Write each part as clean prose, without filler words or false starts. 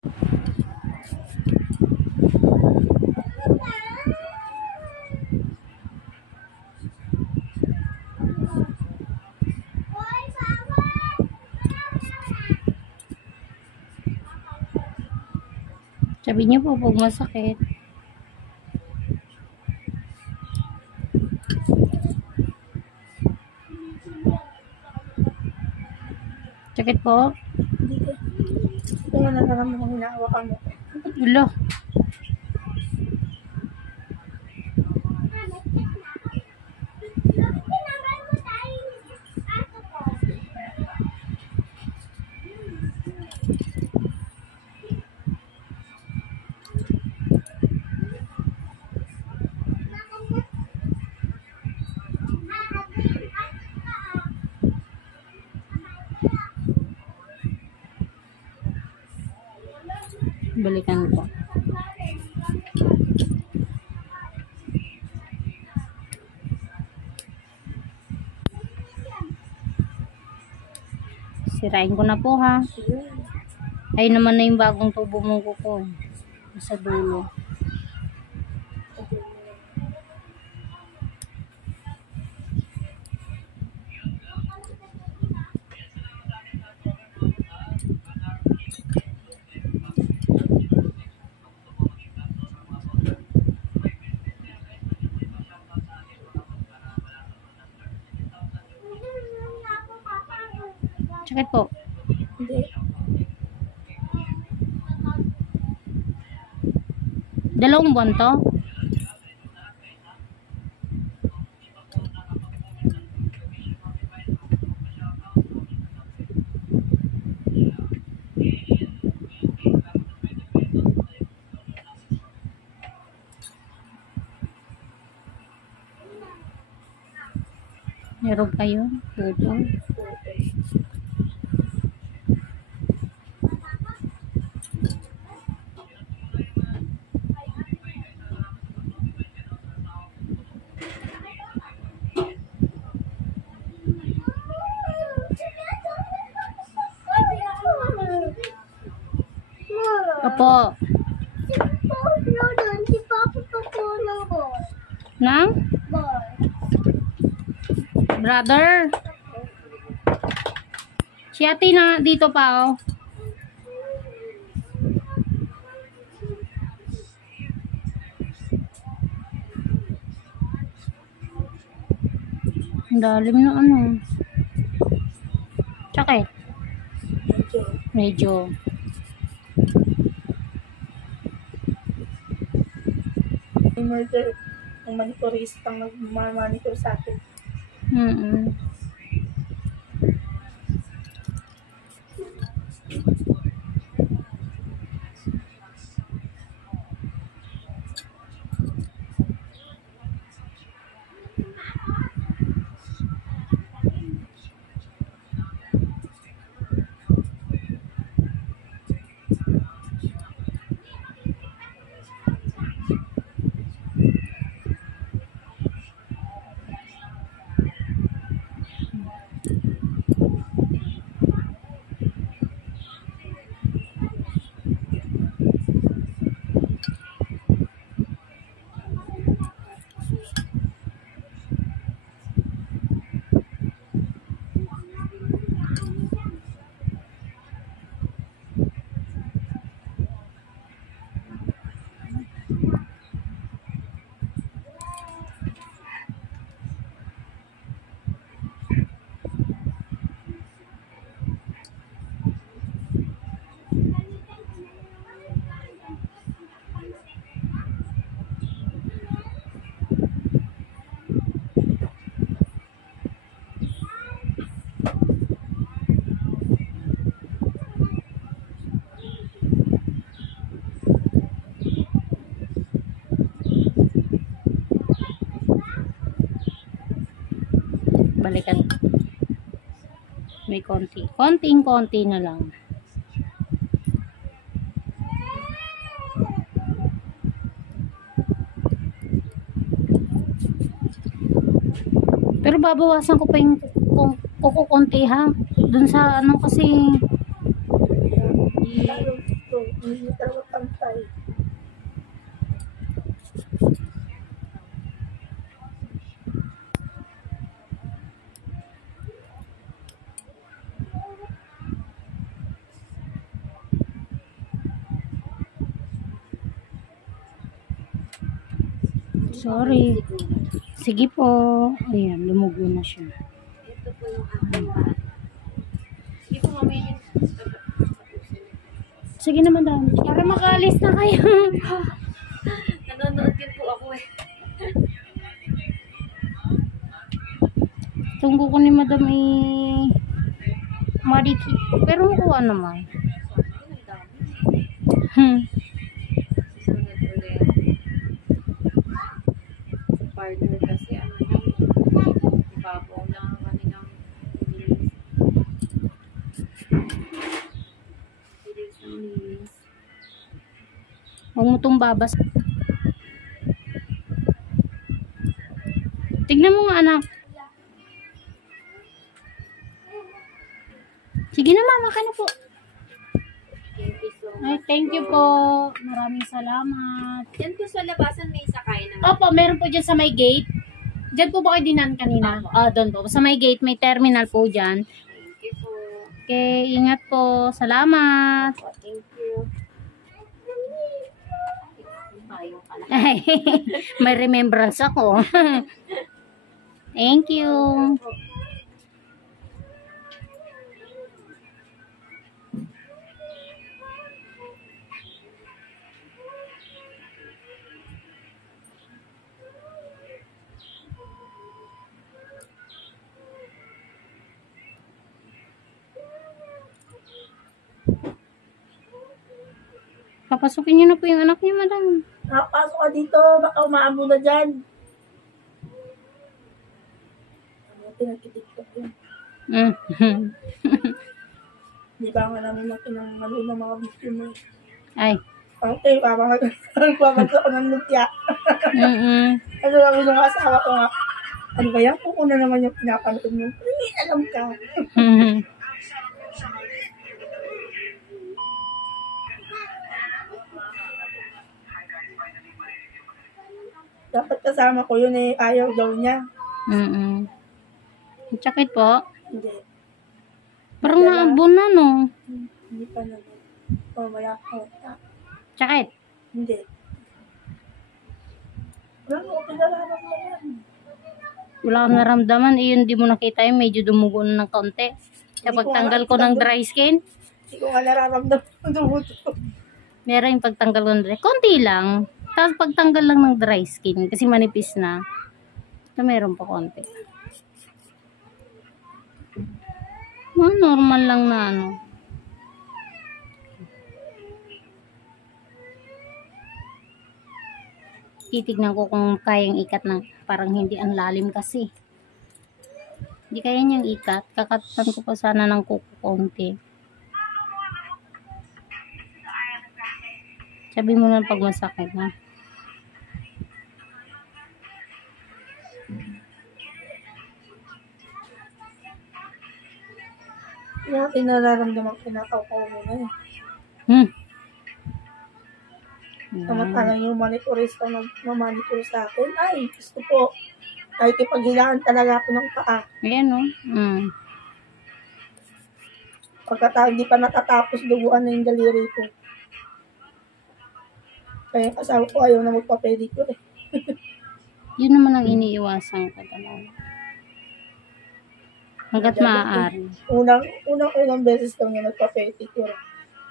Sabi niyo po pag masakit. Sakit po? Ito yung nararamdaman kong hinahawakan mo. Ulo. Balikan ko. Sirain ko na po ha. Ay naman na yung bagong tubo mong kuko. Sa dulo. Sakit po. Hindi. Dalawang buwan to? Meron kayo? Puto. Opo. Nang? Brother. Si ate na dito pa oh. Ang dalim na ano. Sakit. Medyo. Murder. Ang manitoristang nag-monitor sa akin. Balikan. May konti. Konting-konti na lang. Pero babawasan ko pa yung kukunti ha. Dun sa ano kasi Lalo ito. Hindi talaga pantay. Sorry. Sige po. Ayan, lumugo na siya. Ito po yung aking paan. Sige po, mamaya yun. Sige naman daw. Para makaalis na kayo. Nanonood din po ako eh. Tunggu ko ni Madam Mariki. Pero makuha naman. Ang dami. Susunod ulit. Partner kasi ano lang. Ibabaw lang ang kanilang bilis. Bilis ang linis. Huwag mo itong babas. Tignan mo nga anak. Sige na mama, ka na po. Thank you so much. Ay, thank you po. Maraming salamat. Yan po sa labasan may sakay ng Opo, meron po dyan sa may gate. Dyan po ba kayo dinan kanina? Doon po. Sa may gate, may terminal po dyan. thank you po. Okay, ingat po. Salamat. Thank you. Tayo pala. Ay, may remembrance ako. Thank you. Papasukin niyo na po yung anak niyo, madam. Nakapasok ka dito, baka umaamo na dyan. Pinagkitiktok yun. Di ba nga namin makinangalo ng mga biktima. Ay. Okay, parang nagpapagod ako ng lutya. Ano lang yung asawa ko nga. Ano ba yan? Kung una naman yung pinapanood mo. Hindi, alam ka. Dapat kasama ko yun eh. Ayaw daw niya. Sakit po. Hindi. Parang naabon na, no? Hindi pa na. Oh, wala ko. Sakit. Hindi. Wala mo ko pinalaman mo yan. Wala kang naramdaman. Yun, di mo nakita yung medyo dumugo na ng kaunti. Kapag tanggal ko ng dry skin, Hindi ko nga nararamdaman ang dumuto. meron yung pagtanggal ko ng dry. Konti lang. Tapos pagtanggal lang ng dry skin, kasi manipis na. Ito meron pa konti. Normal lang na ano. Titignan ko kung kayang ikat ng parang hindi ang lalim kasi. Hindi kaya niyang ikat. Kakatan ko pa sana ng kuko konti. Sabi mo na pag masakit na. Yung aking nararamdaman kinakaw-kaw mo na eh. Samantalang yung manicurista na manicure sa akin, ay, gusto po. Kahit ipaghilaan talaga ako ng paa. Ayan, no? Pagkatapos, hindi pa natatapos, duguan na yung daliri ko. Kaya yung asawa ko ayaw na magpa-pedicure eh. Yun naman ang iniiwasan ko talaga. Hanggat maaari. Unang beses daw niya nagpa-pedicure.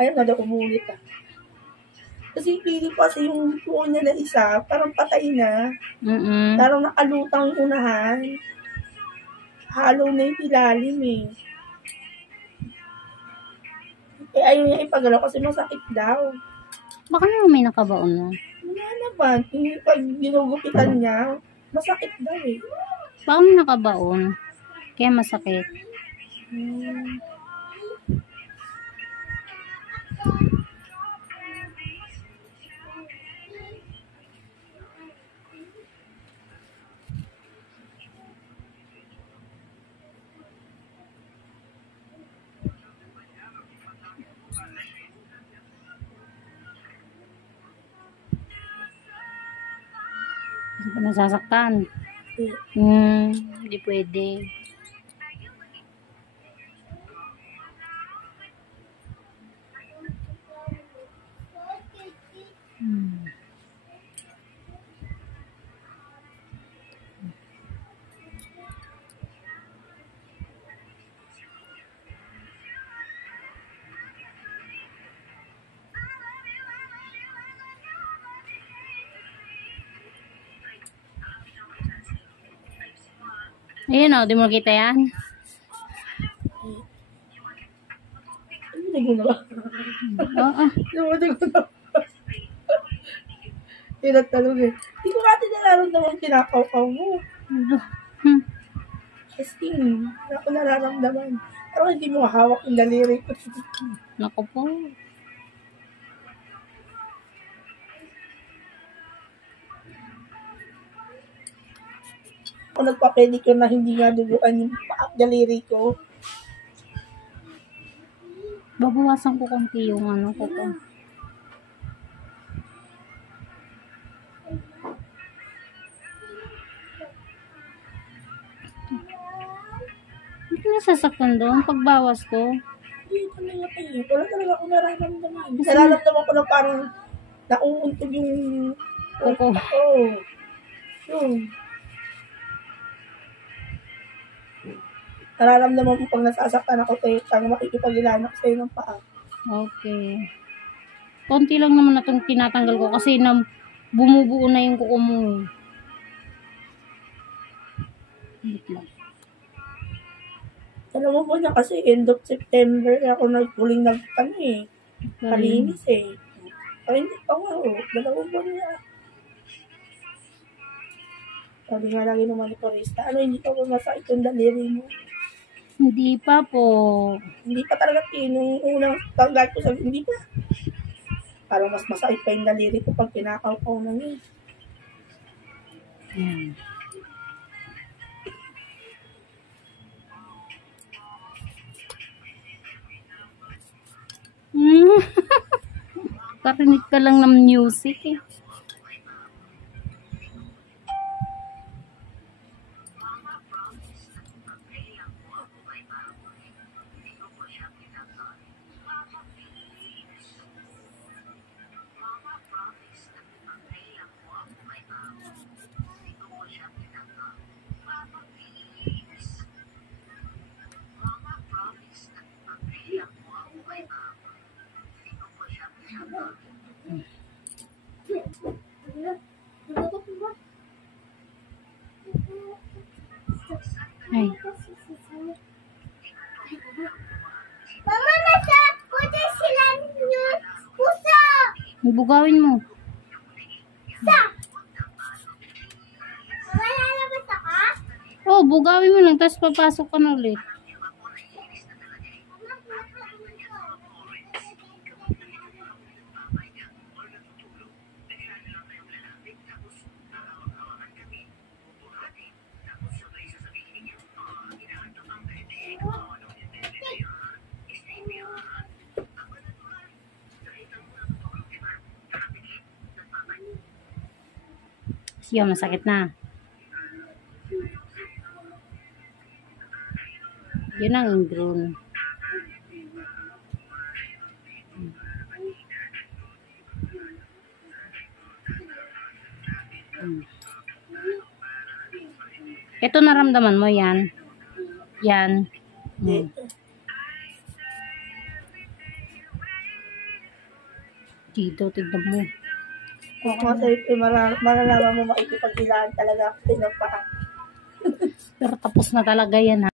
Ayaw na daw umulit ah. Kasi pili ko kasi yung tuon niya na isa, parang patay na. Parang nakalutang yung unahan. Halo na yung ilalim eh. Eh ayaw niya ipagalaw kasi masakit daw. Baka naman may nakabaon na. Wala naman. Pag ginugupitan niya, masakit daw eh. Baka may nakabaon. Kaya masakit. Hindi ka nasasaktan. Hindi pwede. Ayun o, di mo kita yan? Hindi ko na ba? Oo. Hindi ko na ba? Tinatalog eh. Hindi ko kasi nararamdaman kinakaw-kaw mo. Kasi hindi ako nararamdaman. Pero hindi mo hawak yung daliri ko. Naku po. Ako nagpa-pedicure na hindi nga duguan yung daliri ko. Babawasan ko konti yung ano ko po. Hindi ko nasasaktan doon pagbawas ko. Hindi talaga kayo. Wala talaga ako nararamdaman. Nararamdaman ko na parang nauuntog yung Kuko. Oo. Yun. Nararamdaman ko pag nasasaktan ako sa'yo, tang makikipag-ilanak sa'yo ng paa. Okay. Konti lang naman na itong tinatanggal ko kasi bumubuo na yung kuko mo. Wait lang. Alam mo po niya kasi end of September ako nagpuling kalinis eh. Ay, hindi pa nga dalawang buwan niya. Sabi nga lagi ng manitorista, hindi pa ba masakit yung daliri mo? Hindi pa po. Hindi pa talaga nung unang pag-like ko sabi, hindi pa. Parang mas masakit pa yung daliri ko pag kinakaw-kaw na niya. Parinig ka lang ng music eh. Ay. Mama, nasa puti sila yung puso. Bugawin mo. Sa? Mama, lalabas ako? Oh, bugawin mo lang tapos papasok ka na ulit. Siya, masakit na. Yun ang ingrown. Ito naramdaman mo yan. Yan. Dito, tignan mo. Kung masa'yo, malalaman mo makikipag-ilaan talaga ako ng paa. Pero tapos na talaga yan ha.